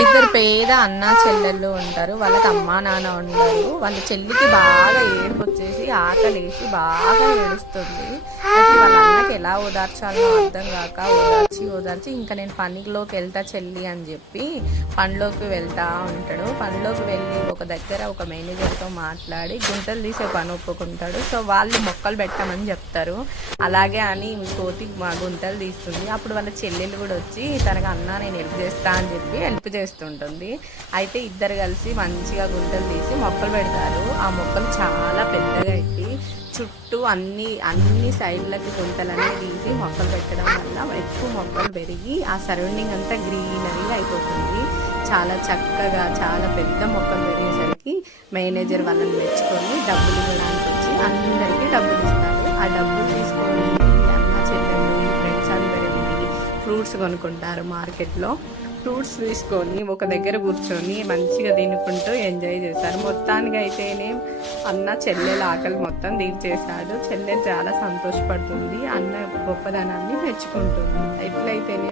ఇద్దరు పేద అన్న చెల్లెళ్ళు ఉంటారు. వాళ్ళకి అమ్మా నాన్న ఉండరు. వాళ్ళ చెల్లికి బాగా ఏడుపు వచ్చేసి ఆకలేసి బాగా ఏడుస్తుంది. అయితే వాళ్ళ అన్నకి ఎలా ఓదార్చాలో అర్థం కాక ఓదార్చి ఇంకా నేను పనిలోకి వెళ్తా చెల్లి అని చెప్పి పనిలోకి వెళ్తా ఉంటాడు. పనిలోకి వెళ్ళి ఒక దగ్గర ఒక మేనేజర్తో మాట్లాడి గుంటలు తీసే పని ఒప్పుకుంటాడు. సో వాళ్ళు మొక్కలు పెట్టమని చెప్తారు. అలాగే అని కోతి మా గుంటలు తీస్తుంది. అప్పుడు వాళ్ళ చెల్లెలు కూడా వచ్చి తనకు అన్న నేను హెల్ప్ చేస్తా అని చెప్పి హెల్ప్ చేస్తుంటుంది. అయితే ఇద్దరు కలిసి మంచిగా గుంటలు తీసి మొక్కలు పెడతారు. ఆ మొక్కలు చాలా పెద్దగా ఎక్కి చుట్టూ అన్ని సైడ్లకి గుంటలన్నీ తీసి మొక్కలు పెట్టడం వల్ల ఎక్కువ మొక్కలు పెరిగి ఆ సరౌండింగ్ అంతా గ్రీనరీగా అయిపోతుంది. చాలా చక్కగా చాలా పెద్ద మొక్కలు పెరిగేసరికి మేనేజర్ వాళ్ళని మెచ్చుకొని డబ్బులు ఇవ్వడానికి వచ్చి అందరికీ డబ్బులు ఇస్తారు. ఆ డబ్బులు తీసుకొని అన్న చెల్లెళ్ళు ఈ ఫ్రెండ్స్ అందరూ ఫ్రూట్స్ కొనుక్కుంటారు మార్కెట్లో. ఫ్రూట్స్ తీసుకొని ఒక దగ్గర కూర్చొని మంచిగా తినుకుంటూ ఎంజాయ్ చేశారు. మొత్తానికి అయితేనే అన్న చెల్లెల ఆకలి మొత్తం తీర్చేశాడు. చెల్లెలు చాలా సంతోషపడుతుంది. అన్న గొప్పదనాన్ని మెచ్చుకుంటుంది. ఎట్లయితేనే